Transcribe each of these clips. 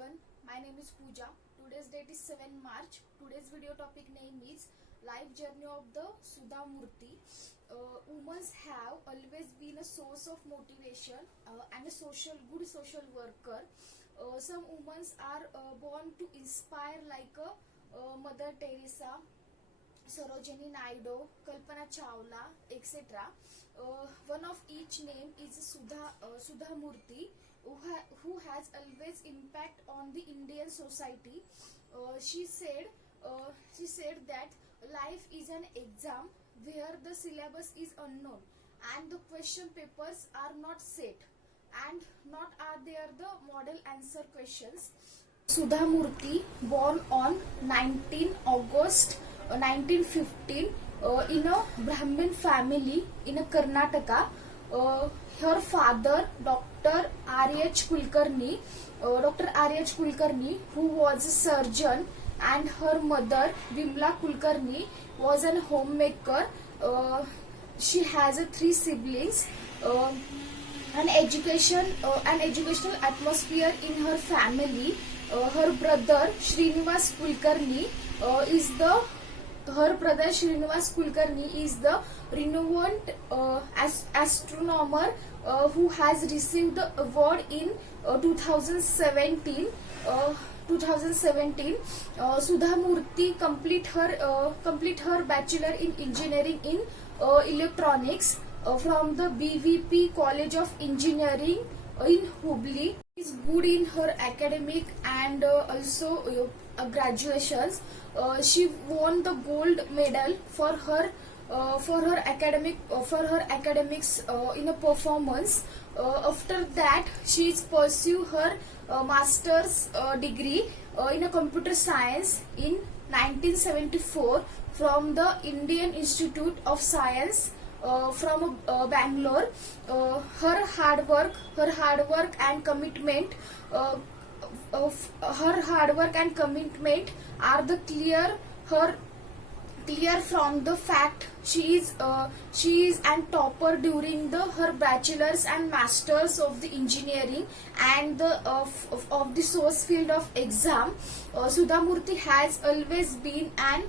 everyone. My name is Pooja. Today's date is 7 March. Today's video topic name is Life Journey of the Sudha Murthy. Women have always been a source of motivation and a good social worker. Some women are born to inspire like Mother Teresa, Sarojini Naidu, Kalpana Chawla, etc. One of each name is Sudha Murthy, who has always impact on the Indian society. She said that life is an exam where the syllabus is unknown and the question papers are not set, and not are there the model answer questions. Sudha Murthy, born on 19 August 1915 in a Brahmin family in Karnataka. Her father, Dr. R.H. Kulkarni, who was a surgeon, and her mother, Vimla Kulkarni, was a homemaker. She has three siblings. An educational atmosphere in her family. Her brother Srinivas Kulkarni is the renowned astronomer who has received the award in 2017. Sudha Murthy complete her bachelor in engineering in electronics from the BVP College of Engineering in Hubli. She is good in her academic and also graduations. She won the gold medal for her academics in a performance. After that, she pursued her master's degree in a computer science in 1974 from the Indian Institute of Science from Bangalore. Her hard work and commitment are the clear from the fact she is an topper during her bachelor's and master's of the engineering and of the source field of exam. Sudha Murthy has always been an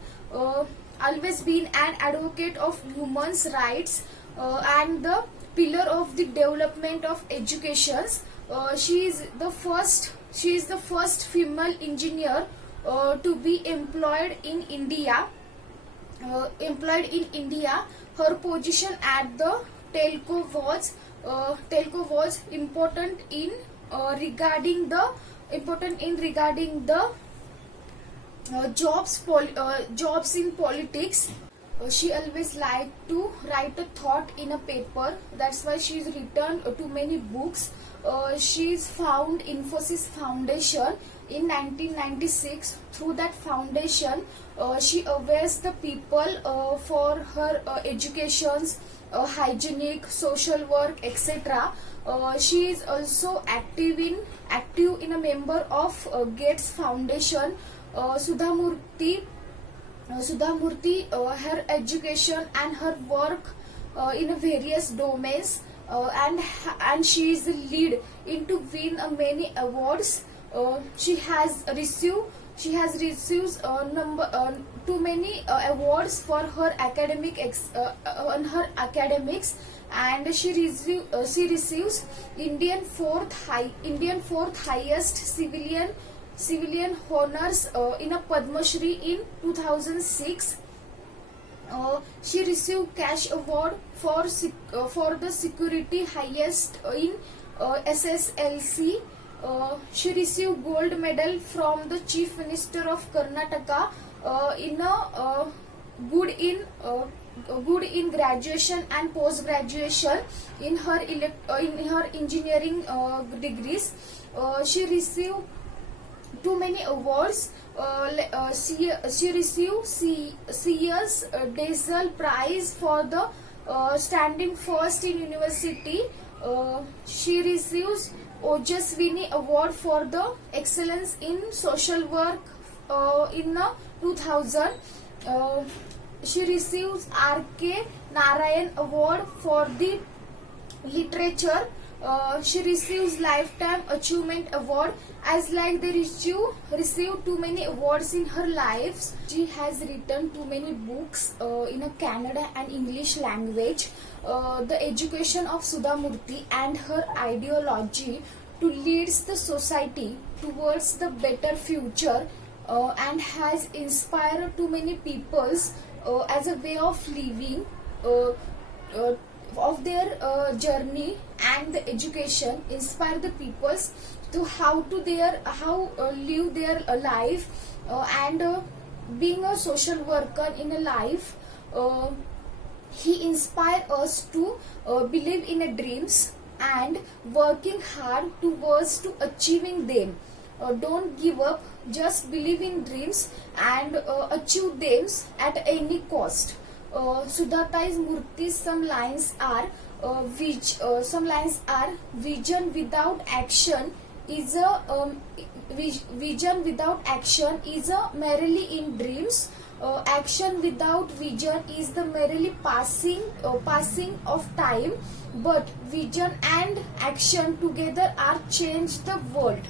advocate of women's rights and the pillar of the development of education. She is the first female engineer to be employed in India. Her position at the telco was important in regarding the jobs in politics. She always liked to write a thought in a paper. That's why she's written too many books. She's found Infosys Foundation in 1996. Through that foundation, she awares the people for her educations, hygienic, social work, etc. She is also active in a member of Gates Foundation. Sudha Murthy, her education and her work in various domains, and she is the lead in to win many awards. She has received too many awards for her academics, and she receives Indian fourth highest civilian honors in a Padma Shri in 2006. She received cash award for the security highest in SSLC. She received gold medal from the Chief Minister of Karnataka in a good in graduation and post graduation in her engineering degrees. She received too many awards. She received Sears Diesel Prize for the standing first in university. She receives Ojaswini Award for the excellence in social work in 2000. She receives R.K. Narayan Award for the literature She receives Lifetime Achievement Award, as like they received too many awards in her life. She has written too many books in a Kannada and English language. The education of Sudha Murthy and her ideology to leads the society towards the better future, and has inspired too many peoples as a way of living, uh, of their journey, and the education inspire the peoples to how live their life, and being a social worker in a life. uh, he inspire us to believe in a dreams and working hard towards to achieving them. Don't give up, just believe in dreams and achieve them at any cost. Sudhatai's Murthy's some lines are vision without action is a vision without action is a merely in dreams. Action without vision is the merely passing of time, but vision and action together are change the world.